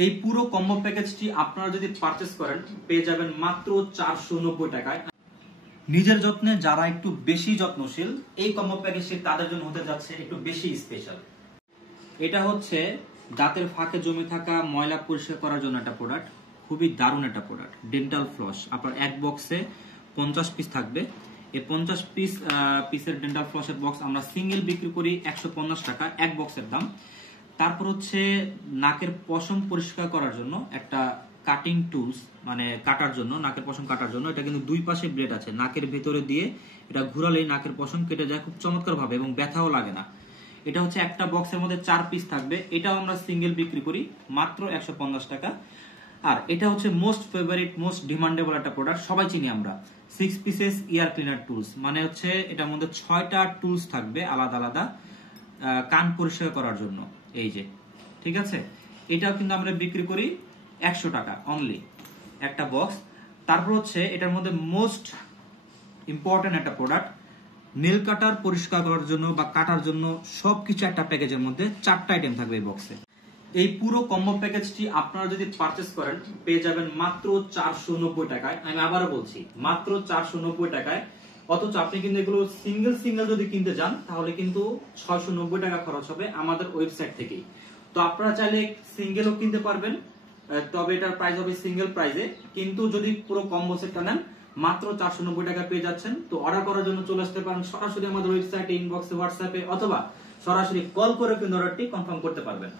এই পুরো কম্বো প্যাকেজটি আপনারা যদি পারচেজ করেন পেয়ে যাবেন মাত্র 490 টাকায়। নিজের যত্নে যারা একটু বেশি যত্নশীল, এই কম্বো প্যাকেজটি তাদের জন্য হতে যাচ্ছে একটু বেশি স্পেশাল। এটা হচ্ছে দাঁতের ফাঁকে জমে থাকা ময়লা পরিষ্কার করার জন্য একটা প্রোডাক্ট, খুবই দারুণ একটা প্রোডাক্ট। ডেন্টাল ফ্লস আপনার এক বক্সে 50 পিস থাকবে। এই 50 পিসের ডেন্টাল ফ্লসের বক্স আমরা সিঙ্গেল বিক্রি করি 150 টাকা এক বক্সের দাম। তারপর হচ্ছে নাকের পশম পরিষ্কার করার জন্য একটা কাটিং টুলস, মানে কাটার জন্য, নাকের পশম কাটার জন্য। এটা কিন্তু দুই পাশে ব্লেড আছে, নাকের ভেতরে দিয়ে এটা ঘুরালেই নাকের পশম কেটে যায় খুব চমৎকার ভাবে এবং ব্যথাও লাগে না। এটা হচ্ছে একটা বক্সের মধ্যে 4 পিস থাকবে, এটাও আমরা সিঙ্গেল বিক্রি করি মাত্র 150 টাকা। আর এটা হচ্ছে মোস্ট ফেভারিট, মোস্ট ডিমান্ডেবল একটা প্রোডাক্ট, সবাই চিনি আমরা, 6 পিসেস ইয়ার ক্লিনার টুলস। মানে হচ্ছে এটার মধ্যে 6টা টুলস থাকবে আলাদা আলাদা কান পরিষ্কার করার জন্য। এই যে, ঠিক আছে, এটাও কিন্তু আমরা বিক্রি করি 100 টাকা অনলি একটা বক্স। তারপর হচ্ছে এটার মধ্যে মোস্ট ইম্পর্টেন্ট একটা প্রোডাক্ট, নেল কাটার পরিষ্কার করার জন্য বা কাটার জন্য সবকিছু একটা প্যাকেজের মধ্যে 4টা আইটেম থাকবে এই বক্সে। এই পুরো কম্বো প্যাকেজটি আপনারা যদি পারচেজ করেন পেয়ে যাবেন মাত্র 490 টাকায়। আমি আবারও বলছি, মাত্র 490 টাকায়। অথচ আপনি কিন্তু এগুলো সিঙ্গেল সিঙ্গেল যদি কিনতে যান তাহলে কিন্তু 690 টাকা খরচ হবে আমাদের ওয়েবসাইট থেকেই। তো আপনারা চাইলে সিঙ্গেলও কিনতে পারবেন, তবে এটার প্রাইস হবে সিঙ্গেল প্রাইসে। কিন্তু যদি পুরো কম্বো সেটটা নেন মাত্র 490 টাকা পেয়ে যাচ্ছেন। তো অর্ডার করার জন্য চলে আসতে পারেন সরাসরি আমাদের ওয়েবসাইটে, ইনবক্সে, হোয়াটসঅ্যাপে, অথবা সরাসরি কল করে কিন্তু অর্ডারটি কনফার্ম করতে পারবেন।